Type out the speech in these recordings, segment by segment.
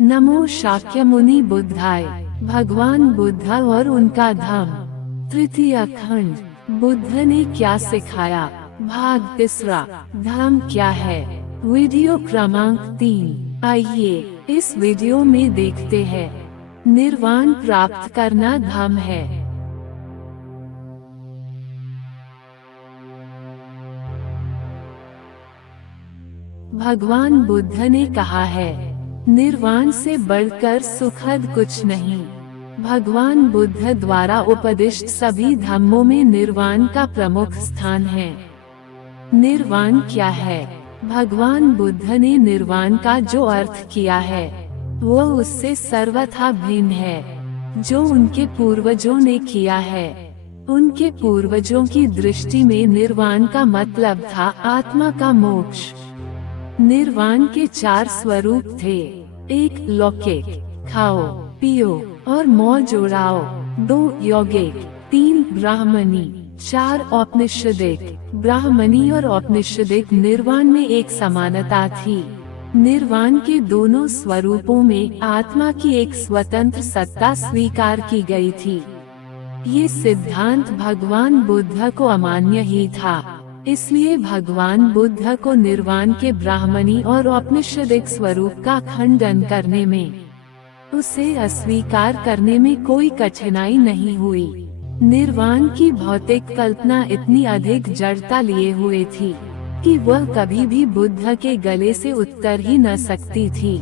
नमो शाक्यमुनि बुद्धाय। भगवान बुद्ध और उनका धम्म। तृतीय खंड। बुद्ध ने क्या सिखाया, भाग तीसरा। धम्म क्या है। वीडियो क्रमांक 3। आइए इस वीडियो में देखते हैं। निर्वाण प्राप्त करना धम्म है। भगवान बुद्ध ने कहा है, निर्वाण से बढ़कर सुखद कुछ नहीं। भगवान बुद्ध द्वारा उपदिष्ट सभी धम्मों में निर्वाण का प्रमुख स्थान है। निर्वाण क्या है। भगवान बुद्ध ने निर्वाण का जो अर्थ किया है, वह उससे सर्वथा भिन्न है जो उनके पूर्वजों ने किया है। उनके पूर्वजों की दृष्टि में निर्वाण का मतलब था आत्मा का मोक्ष। निर्वाण के 4 स्वरूप थे। 1 लौकिक, खाओ पियो और मौज उड़ाओ। 2 यौगिक, 3 ब्राह्मणी, 4 औपनिषदिक। ब्राह्मणी और औपनिषदिक निर्वाण में एक समानता थी। निर्वाण के दोनों स्वरूपों में आत्मा की एक स्वतंत्र सत्ता स्वीकार की गई थी। ये सिद्धांत भगवान बुद्ध को अमान्य ही था, इसलिए भगवान बुद्ध को निर्वाण के ब्राह्मणी और औपनिषदिक स्वरूप का खंडन करने में, उसे अस्वीकार करने में कोई कठिनाई नहीं हुई। निर्वाण की भौतिक कल्पना इतनी अधिक जड़ता लिए हुए थी कि वह कभी भी बुद्ध के गले से उतर ही न सकती थी।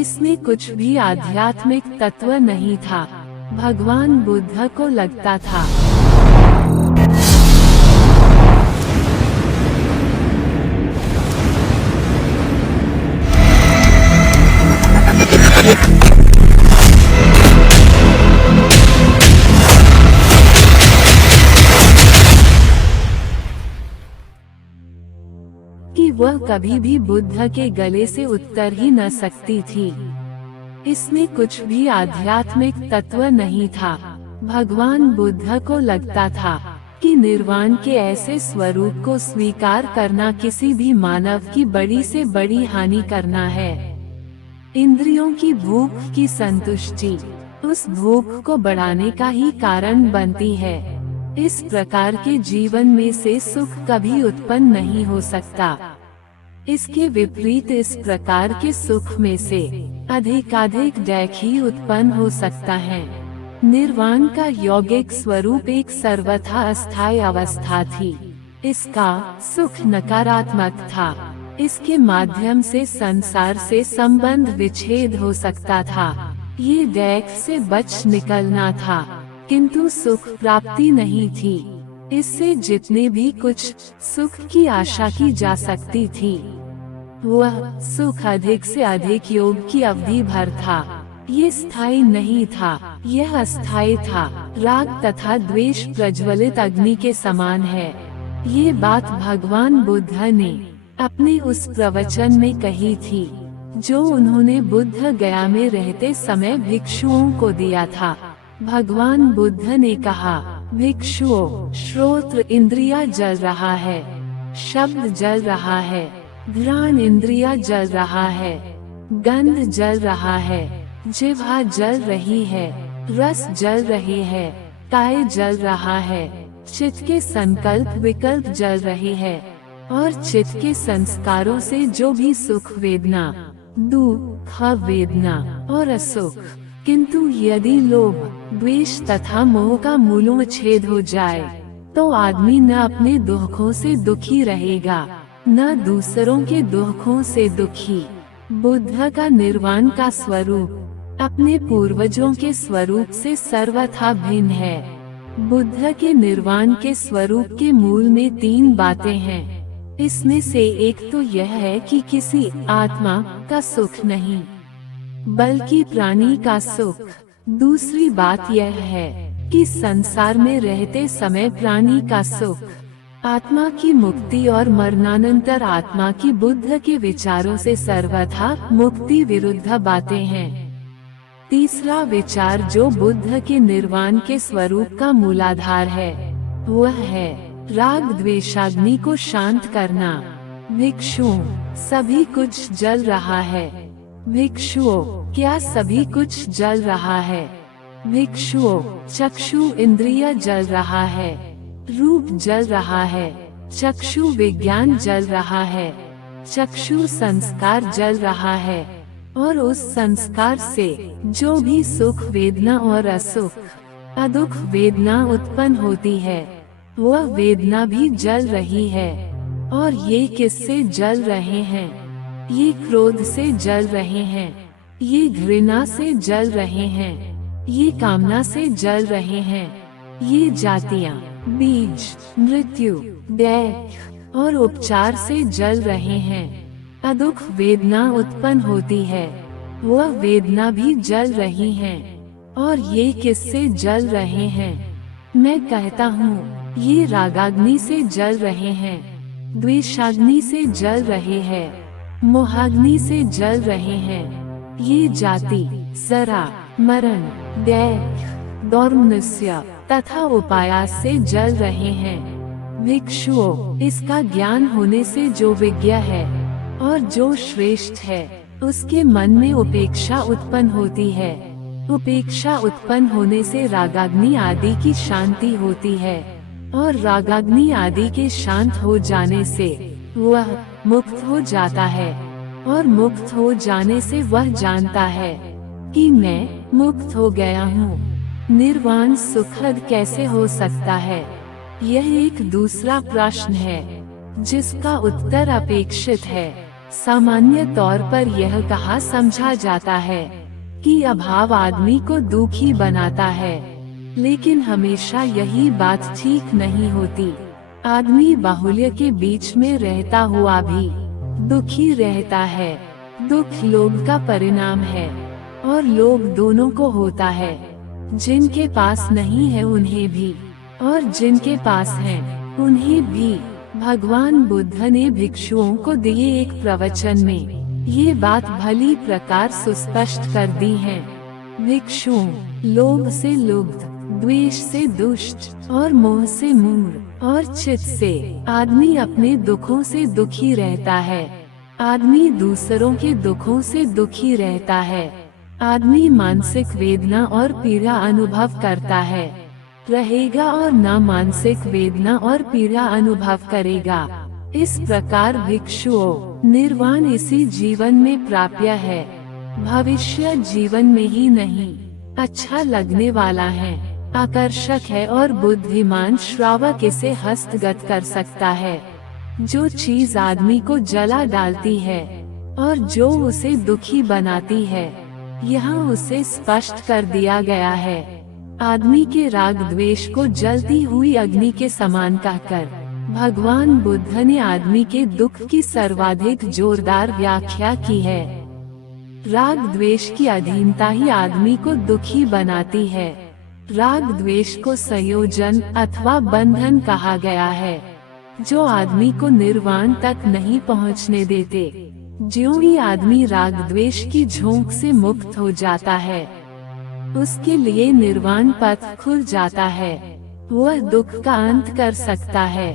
इसमें कुछ भी आध्यात्मिक तत्व नहीं था। भगवान बुद्ध को लगता था कि वह कभी भी बुद्ध के गले से उतर ही न सकती थी। इसमें कुछ भी आध्यात्मिक तत्व नहीं था। भगवान बुद्ध को लगता था कि निर्वाण के ऐसे स्वरूप को स्वीकार करना किसी भी मानव की बड़ी से बड़ी हानि करना है। इंद्रियों की भूख की संतुष्टि उस भूख को बढ़ाने का ही कारण बनती है। इस प्रकार के जीवन में से सुख कभी उत्पन्न नहीं हो सकता। इसके विपरीत इस प्रकार के सुख में से अधिकाधिक दैख ही उत्पन्न हो सकता है। निर्वाण का यौगिक स्वरूप एक सर्वथा अस्थायी अवस्था थी। इसका सुख नकारात्मक था। इसके माध्यम से संसार से संबंध विच्छेद हो सकता था। ये दैख से बच निकलना था, किंतु सुख प्राप्ति नहीं थी। इससे जितने भी कुछ सुख की आशा की जा सकती थी, वह सुख अधिक से अधिक योग की अवधि भर था। ये स्थायी नहीं था, यह अस्थायी था। राग तथा द्वेष प्रज्वलित अग्नि के समान है। ये बात भगवान बुद्ध ने अपने उस प्रवचन में कही थी, जो उन्होंने बुद्ध गया में रहते समय भिक्षुओं को दिया था। भगवान बुद्ध ने कहा, भिक्षुओं, श्रोत्र इंद्रिया जल रहा है, शब्द जल रहा है, घ्राण इंद्रिया जल रहा है, गंध जल रहा है, जिह्वा जल रही है, रस जल रही है, काय जल रहा है, चित्त के संकल्प विकल्प जल रहे हैं, और चित्त के संस्कारों से जो भी सुख वेदना, दुख वेदना और असुख, किंतु यदि लोभ, द्वेष तथा मोह का मूलोच्छेद हो जाए, तो आदमी न अपने दुखों से दुखी रहेगा, न दूसरों के दुखों से दुखी। बुद्ध का निर्वाण का स्वरूप अपने पूर्वजों के स्वरूप से सर्वथा भिन्न है। बुद्ध के निर्वाण के स्वरूप के मूल में 3 बातें हैं। इसमें से एक तो यह है कि किसी आत्मा का सुख नहीं, बल्कि प्राणी का सुख। दूसरी बात यह है कि संसार में रहते समय प्राणी का सुख, आत्मा की मुक्ति और मरणानंतर आत्मा की बुद्ध के विचारों से सर्वथा मुक्ति विरुद्ध बातें हैं। तीसरा विचार जो बुद्ध के निर्वाण के स्वरूप का मूलाधार है, वह है राग द्वेषाग्नि को शांत करना। भिक्षुओं, सभी कुछ जल रहा है, भिक्षुओं, क्या सभी कुछ जल रहा है? भिक्षुओं, चक्षु इंद्रिय जल रहा है, रूप जल रहा है, चक्षु विज्ञान जल रहा है, चक्षु संस्कार जल रहा है, और उस संस्कार से जो भी सुख वेदना और असुख अदुख वेदना उत्पन्न होती है, वह वेदना भी जल रही है। और ये किससे जल रहे हैं? ये क्रोध से जल रहे हैं, ये घृणा से जल रहे हैं, ये कामना से जल रहे हैं, ये जातियां, बीज, मृत्यु, दैह और उपचार से जल रहे हैं। अदुख वेदना उत्पन्न होती है, वह वेदना भी जल रही है। और ये किससे जल रहे हैं? मैं कहता हूँ, ये रागाग्नि से जल रहे हैं, द्वेषाग्नि से जल रहे हैं, मोहाग्नि से जल रहे हैं। ये जाति, जरा, मरण, दैह, दौर्मनस्य तथा उपायास से जल रहे हैं। भिक्षुओं, इसका ज्ञान होने से जो विज्ञ है और जो श्रेष्ठ है, उसके मन में उपेक्षा उत्पन्न होती है। उपेक्षा उत्पन्न होने से रागाग्नि आदि की शांति होती है, और रागाग्नि आदि के शांत हो जाने से वह मुक्त हो जाता है, और मुक्त हो जाने से वह जानता है कि मैं मुक्त हो गया हूँ। निर्वाण सुखद कैसे हो सकता है? यह एक दूसरा प्रश्न है जिसका उत्तर अपेक्षित है। सामान्य तौर पर यह कहा समझा जाता है कि अभाव आदमी को दुखी बनाता है, लेकिन हमेशा यही बात ठीक नहीं होती। आदमी बाहुल्य के बीच में रहता हुआ भी दुखी रहता है। दुख लोभ का परिणाम है, और लोभ दोनों को होता है। जिनके पास नहीं है उन्हें भी, और जिनके पास है उन्हें भी। भगवान बुद्ध ने भिक्षुओं को दिए एक प्रवचन में ये बात भली प्रकार सुस्पष्ट कर दी है। भिक्षुओं, लोभ से लुब्ध, द्वेष से दुष्ट और मोह से मूढ़ और चित्त से आदमी अपने दुखों से दुखी रहता है। आदमी दूसरों के दुखों से दुखी रहता है। आदमी मानसिक वेदना और पीड़ा अनुभव करता है, रहेगा और न मानसिक वेदना और पीड़ा अनुभव करेगा। इस प्रकार भिक्षुओं, निर्वाण इसी जीवन में प्राप्य है, भविष्य जीवन में ही नहीं। अच्छा लगने वाला है, आकर्षक है और बुद्धिमान श्रावक इसे हस्तगत कर सकता है। जो चीज आदमी को जला डालती है और जो उसे दुखी बनाती है, यहाँ उसे स्पष्ट कर दिया गया है। आदमी के राग द्वेष को जलती हुई अग्नि के समान कहकर भगवान बुद्ध ने आदमी के दुख की सर्वाधिक जोरदार व्याख्या की है। राग द्वेष की अधीनता ही आदमी को दुखी बनाती है। राग द्वेष को संयोजन अथवा बंधन कहा गया है, जो आदमी को निर्वाण तक नहीं पहुँचने देते। ज्यों ही आदमी राग द्वेष की झोंक से मुक्त हो जाता है, उसके लिए निर्वाण पथ खुल जाता है। वह दुख का अंत कर सकता है।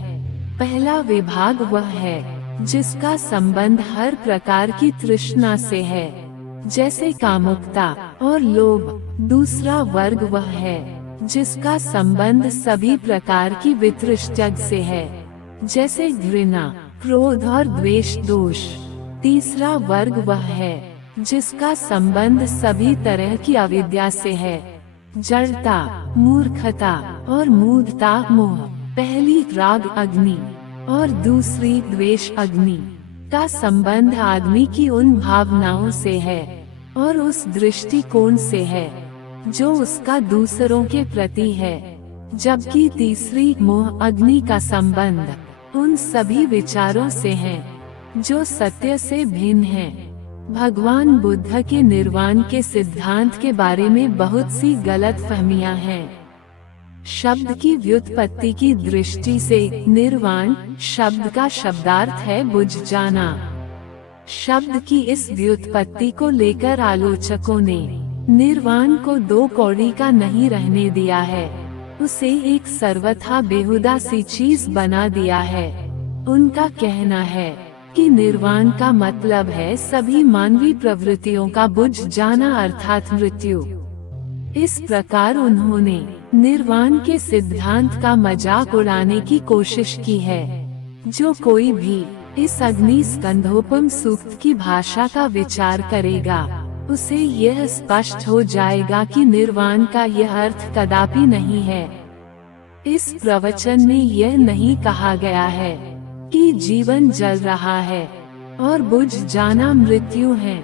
पहला विभाग वह है जिसका संबंध हर प्रकार की तृष्णा से है, जैसे कामुकता और लोभ। दूसरा वर्ग वह है जिसका संबंध सभी प्रकार की वितृष्टता से है, जैसे घृणा, क्रोध और द्वेष दोष। तीसरा वर्ग वह है जिसका संबंध सभी तरह की अविद्या से है, जड़ता, मूर्खता और मूढ़ता मोह। पहली राग अग्नि और दूसरी द्वेष अग्नि का संबंध आदमी की उन भावनाओं से है और उस दृष्टिकोण से है जो उसका दूसरों के प्रति है, जबकि तीसरी मोह अग्नि का संबंध उन सभी विचारों से है जो सत्य से भिन्न हैं। भगवान बुद्ध के निर्वाण के सिद्धांत के बारे में बहुत सी गलत फहमियां हैं। शब्द की व्युत्पत्ति की दृष्टि से निर्वाण शब्द का शब्दार्थ है बुझ जाना। शब्द की इस व्युत्पत्ति को लेकर आलोचकों ने निर्वाण को दो कौड़ी का नहीं रहने दिया है, उसे एक सर्वथा बेहुदा सी चीज बना दिया है। उनका कहना है कि निर्वाण का मतलब है सभी मानवीय प्रवृत्तियों का बुझ जाना अर्थात मृत्यु। इस प्रकार उन्होंने निर्वाण के सिद्धांत का मजाक उड़ाने की कोशिश की है। जो कोई भी इस अग्नि स्कंधोपम सूक्त की भाषा का विचार करेगा, उसे यह स्पष्ट हो जाएगा कि निर्वाण का यह अर्थ कदापि नहीं है। इस प्रवचन में यह नहीं कहा गया है कि जीवन जल रहा है और बुझ जाना मृत्यु है।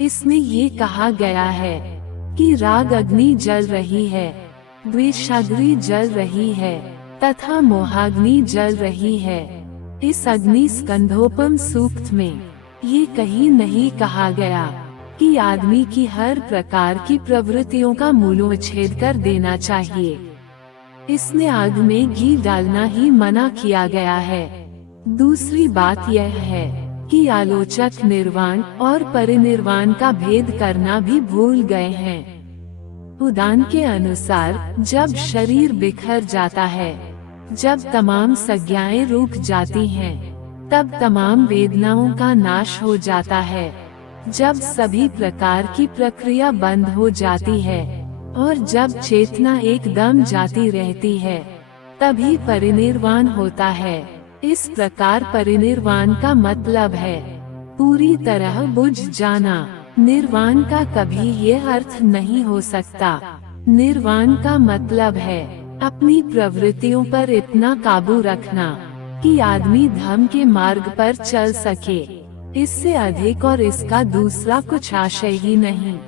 इसमें ये कहा गया है कि राग अग्नि जल रही है, द्वेषाग्नि जल रही है तथा मोहाग्नि जल रही है। इस अग्नि स्कंधोपम सूक्त में ये कहीं नहीं कहा गया कि आदमी की हर प्रकार की प्रवृत्तियों का मूलोच्छेद कर देना चाहिए। इसमें आग में घी डालना ही मना किया गया है। दूसरी बात यह है कि आलोचक निर्वाण और परिनिर्वाण का भेद करना भी भूल गए हैं। उदान के अनुसार जब शरीर बिखर जाता है, जब तमाम संज्ञाएं रुक जाती हैं, तब तमाम वेदनाओं का नाश हो जाता है। जब सभी प्रकार की प्रक्रिया बंद हो जाती है और जब चेतना एकदम जाती रहती है, तभी परिनिर्वाण होता है। इस प्रकार परिनिर्वाण का मतलब है पूरी तरह बुझ जाना। निर्वाण का कभी यह अर्थ नहीं हो सकता। निर्वाण का मतलब है अपनी प्रवृत्तियों पर इतना काबू रखना कि आदमी धर्म के मार्ग पर चल सके। इससे अधिक और इसका दूसरा कुछ आशय ही नहीं।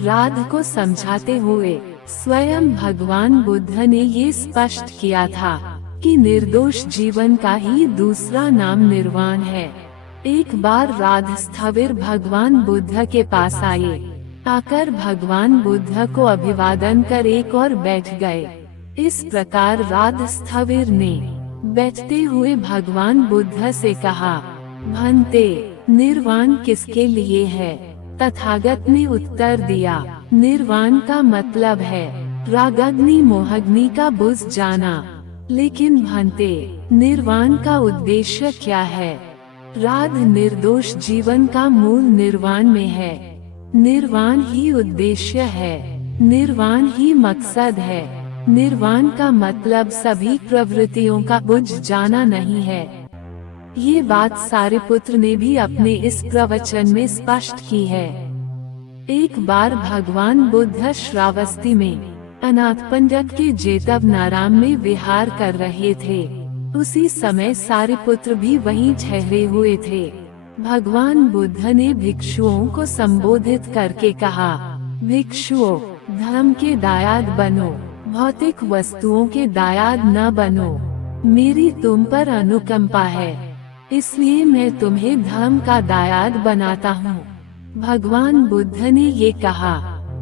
राध को समझाते हुए स्वयं भगवान बुद्ध ने ये स्पष्ट किया था कि निर्दोष जीवन का ही दूसरा नाम निर्वाण है। एक बार राध स्थविर भगवान बुद्ध के पास आए। आकर भगवान बुद्ध को अभिवादन कर एक और बैठ गए। इस प्रकार राध स्थविर ने बैठते हुए भगवान बुद्ध से कहा, भंते, निर्वाण किसके लिए है? तथागत ने उत्तर दिया, निर्वाण का मतलब है रागाग्नि मोहाग्नि का बुझ जाना। लेकिन भंते, निर्वाण का उद्देश्य क्या है? राध निर्दोष जीवन का मूल निर्वाण में है। निर्वाण ही उद्देश्य है, निर्वाण ही मकसद है। निर्वाण का मतलब सभी प्रवृत्तियों का बुझ जाना नहीं है। ये बात सारिपुत्र ने भी अपने इस प्रवचन में स्पष्ट की है। एक बार भगवान बुद्ध श्रावस्ती में अनाथपंडक के जेतवनाराम में विहार कर रहे थे। उसी समय सारिपुत्र भी वहीं ठहरे हुए थे। भगवान बुद्ध ने भिक्षुओं को संबोधित करके कहा, भिक्षुओं, धर्म के दायाद बनो, भौतिक वस्तुओं के दायाद न बनो। मेरी तुम पर अनुकंपा है, इसलिए मैं तुम्हें धर्म का दायाद बनाता हूँ। भगवान बुद्ध ने ये कहा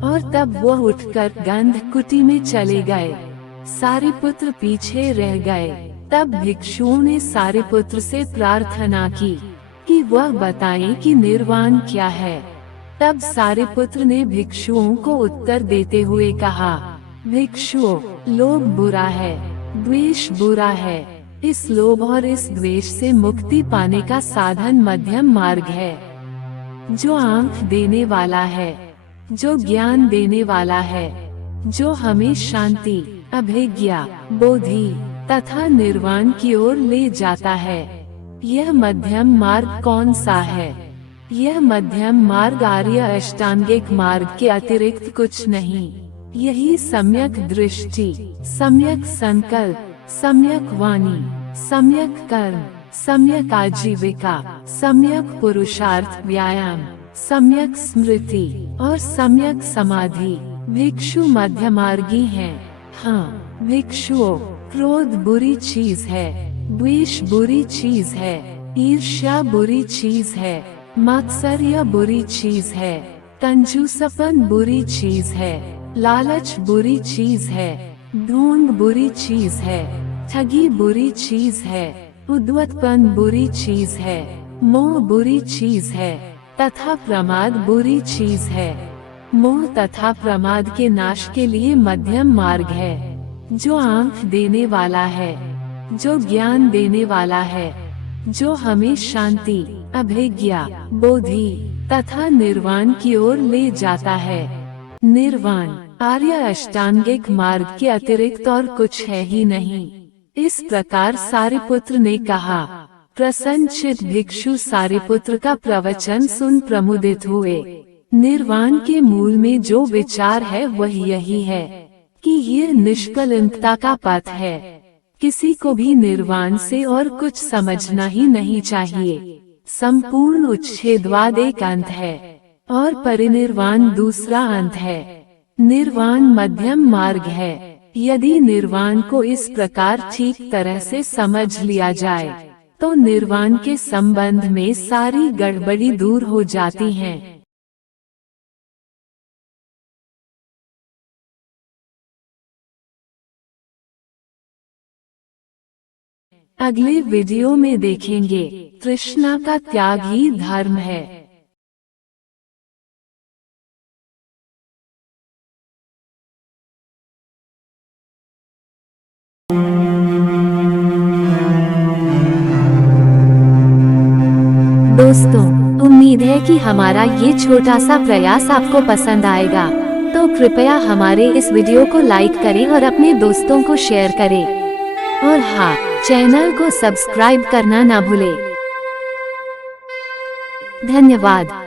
और तब वो उठकर गंध कुटी में चले गए। सारिपुत्र पीछे रह गए। तब भिक्षुओं ने सारिपुत्र से प्रार्थना की कि वह बताएं कि निर्वाण क्या है। तब सारिपुत्र ने भिक्षुओं को उत्तर देते हुए कहा, भिक्षुओं, लोभ बुरा है, द्वेष बुरा है। इस लोभ और इस द्वेष से मुक्ति पाने का साधन मध्यम मार्ग है, जो आंख देने वाला है, जो ज्ञान देने वाला है, जो हमें शांति, अभिज्ञा, बोधि तथा निर्वाण की ओर ले जाता है। यह मध्यम मार्ग कौन सा है? यह मध्यम मार्ग आर्य अष्टांगिक मार्ग के अतिरिक्त कुछ नहीं। यही सम्यक दृष्टि, सम्यक संकल्प, सम्यक वाणी, सम्यक कर्म, सम्यक आजीविका, सम्यक पुरुषार्थ व्यायाम, सम्यक स्मृति और सम्यक समाधि। भिक्षु मध्यमार्गी हैं। हाँ, भिक्षुओं, क्रोध बुरी चीज है, द्वेष बुरी चीज है, ईर्ष्या बुरी चीज है, मात्सर्य बुरी चीज है, कंजूसपन बुरी चीज है, लालच बुरी चीज है, ढोंग बुरी चीज है, ठगी बुरी चीज है, उद्वतपन बुरी चीज है, मोह बुरी चीज है तथा प्रमाद बुरी चीज है। मोह तथा प्रमाद के नाश के लिए मध्यम मार्ग है, जो आंख देने वाला है, जो ज्ञान देने वाला है, जो हमें शांति, अभिज्ञा, बोधि तथा निर्वाण की ओर ले जाता है। निर्वाण आर्य अष्टांगिक मार्ग के अतिरिक्त और कुछ है ही नहीं। इस प्रकार सारिपुत्र ने कहा। प्रसन्नचित्त भिक्षु सारिपुत्र का प्रवचन सुन प्रमुदित हुए। निर्वाण के मूल में जो विचार है वह यही है कि ये निष्कलंकता का पथ है। किसी को भी निर्वाण से और कुछ समझना ही नहीं चाहिए। संपूर्ण उच्छेदवाद एक अंत है और परिनिर्वाण दूसरा अंत है। निर्वाण मध्यम मार्ग है। यदि निर्वाण को इस प्रकार ठीक तरह से समझ लिया जाए तो निर्वाण के संबंध में सारी गड़बड़ी दूर हो जाती है। अगले वीडियो में देखेंगे तृष्णा का त्याग ही धर्म है। दोस्तों, उम्मीद है कि हमारा ये छोटा सा प्रयास आपको पसंद आएगा। तो कृपया हमारे इस वीडियो को लाइक करें और अपने दोस्तों को शेयर करें। और हाँ, चैनल को सब्सक्राइब करना ना भूलें। धन्यवाद।